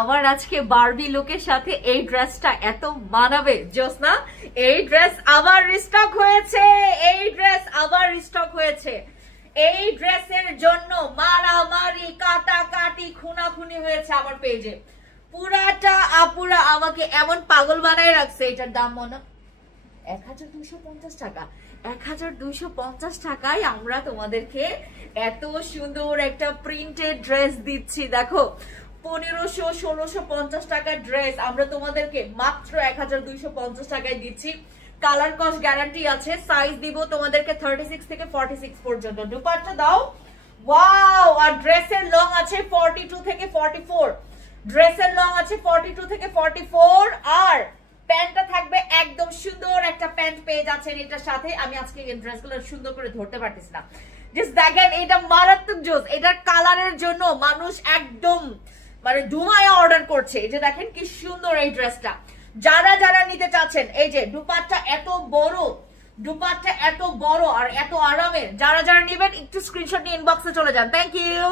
আমার আজকে বারবি লুকের সাথে এই ড্রেসটা এত মানাবে জোসনা। এই ড্রেস আবার রিস্টক হয়েছে, এই ড্রেস আবার রিস্টক হয়েছে। এই ড্রেসের জন্য মারামারি কাটাকাটি খুনাখুনি হয়েছে আমার পেজে। পুরাটা আপুরা আমাকে এমন পাগল বানায় রাখছে। এটার দাম মনে 1250 টাকা। 1250 টাকায় আমরা তোমাদেরকে এত সুন্দর একটা প্রিন্টেড ড্রেস দিচ্ছি। দেখো 1500-1650 টাকার ড্রেস আমরা তোমাদেরকে মাত্র 1250 টাকায় দিচ্ছি। কালার কস্ট গ্যারান্টি আছে। সাইজ দিব তোমাদেরকে 36 থেকে 46 পর্যন্ত। দুপাট্টা দাও। ওয়াও! আর ড্রেসের লং আছে 42 থেকে 44। ড্রেসের লং আছে 42 থেকে 44। আর প্যান্টটা থাকবে একদম সুন্দর একটা প্যান্ট পেয়ে যাচ্ছেন এটার সাথে। আমি আজকে এই ড্রেসগুলো সুন্দর করে ধরতে পারতেছি না। জাস্ট দেখেন এটা মারাত্মক জোস। এটার কালারের জন্য মানুষ একদম মানে ধুমায়া অর্ডার করছে। এই যে দেখেন কি সুন্দর এই ড্রেসটা। যারা যারা নিতে চাচ্ছেন, এই যে দুপাট্টা এত বড়, দুপাট্টা এত বড় আর এত আরামের, যারা যারা নেবেন একটু স্ক্রিনশট নিয়ে ইনবক্সে চলে যান। Thank you.